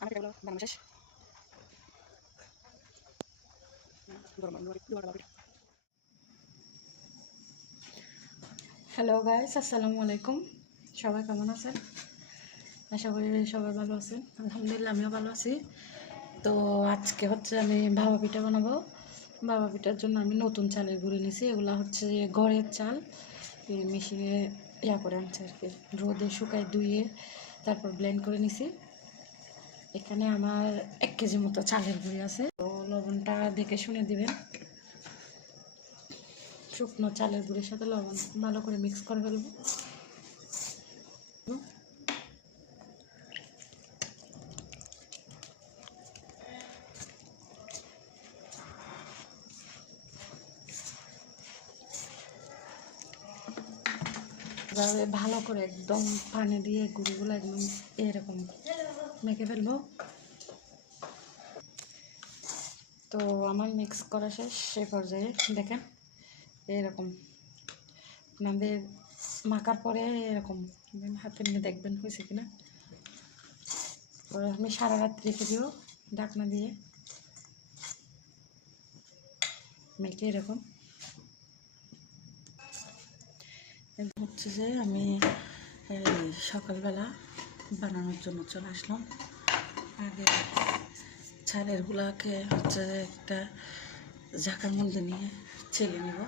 আমার পিঠাগুলো বানানো শেষ। হ্যালো গাইস, আসসালামু আলাইকুম। সবাই কেমন আছেন? আশা করি সবাই ভালো আছেন। আলহামদুলিল্লাহ আমিও ভালো আছি। তো আজকে হচ্ছে আমি ভাপা পিঠা বানাবো। ভাপা পিঠার জন্য আমি নতুন চালের গুঁড়ি নিয়েছি। এগুলো হচ্ছে ঘরের চাল, এই মেশিনে করে আনছে আর কি, রোদে শুকায় ধুয়ে তারপর ব্লেন্ড করে নিছি। এখানে আমার 1 কেজি মতো চালের গুঁড়ি আছে। তো লবণটা দেখে শুনে দিবেন। শুকনো চালের গুঁড়ির সাথে লবণ ভালো করে মিক্স করে ফেলবো। এভাবে ভালো করে একদম পানি দিয়ে গুঁড়িগুলো একদম এরকম মেখে ফেলবো। তো আমার মিক্স করা শেষ। সেই পর্যায়ে দেখেন এরকম আপনাদের মাখার পরে এরকম হাতে নিয়ে দেখবেন হয়েছে কিনা। আমি সারা রাত রেখে দিও ঢাকনা দিয়ে মেখে এরকম। হচ্ছে যে আমি সকালবেলা বানানোর জন্য চলে আসলাম। আগে চালের গুলাকে হচ্ছে একটা ঝাঁকার মধ্যে নিয়ে ছেলে নেব।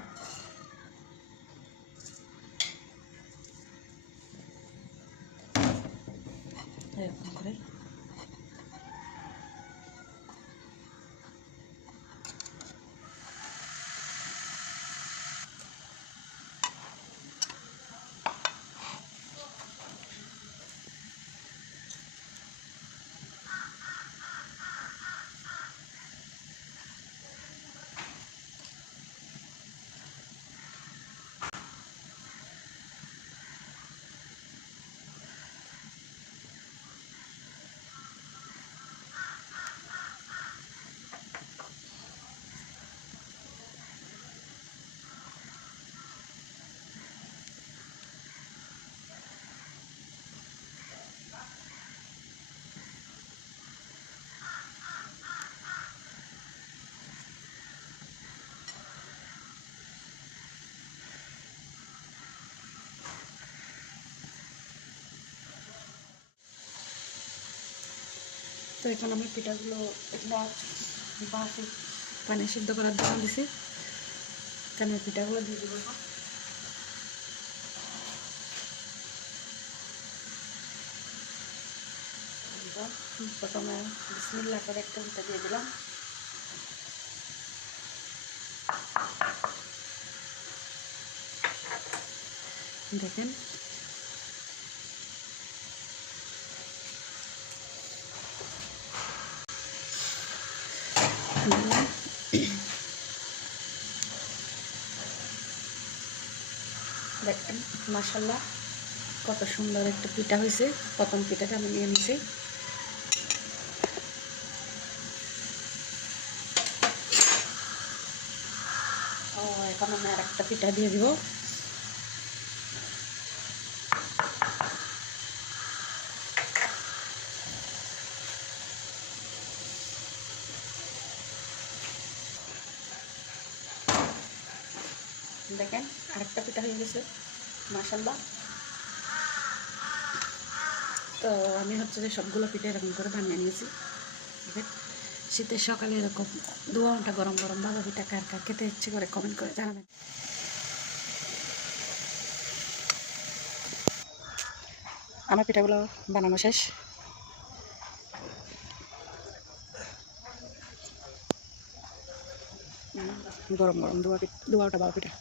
এরকম করে তো এখন আমি পিঠাগুলো বাসে পানি সিদ্ধ করার জন্য দিছি। এখানে পিঠাগুলো দিয়ে দেবো। প্রথমে বিসমিল্লাহ করে একটা পিঠা দিয়ে দিলাম। দেখেন দেখেন মাশাআল্লাহ কত সুন্দর একটা পিঠা হয়েছে। প্রথম পিঠাটা আমি নিয়ে নিছি। এখন আমি আর একটা পিঠা দিয়ে দিব। দেখেন আরেকটা পিঠা হয়ে গেছে মাশাআল্লাহ। তো আমি হচ্ছে যে সবগুলো পিঠা এরকম করে বানিয়ে নিয়েছি। শীতের সকালে এরকম 2 ঘন্টা গরম গরম ভাপা পিঠা কার কার খেতে ইচ্ছে করে কমেন্ট করে জানাবেন। আমার পিঠাগুলো বানানো শেষ। গরম গরম 2টা ভাপা পিঠা।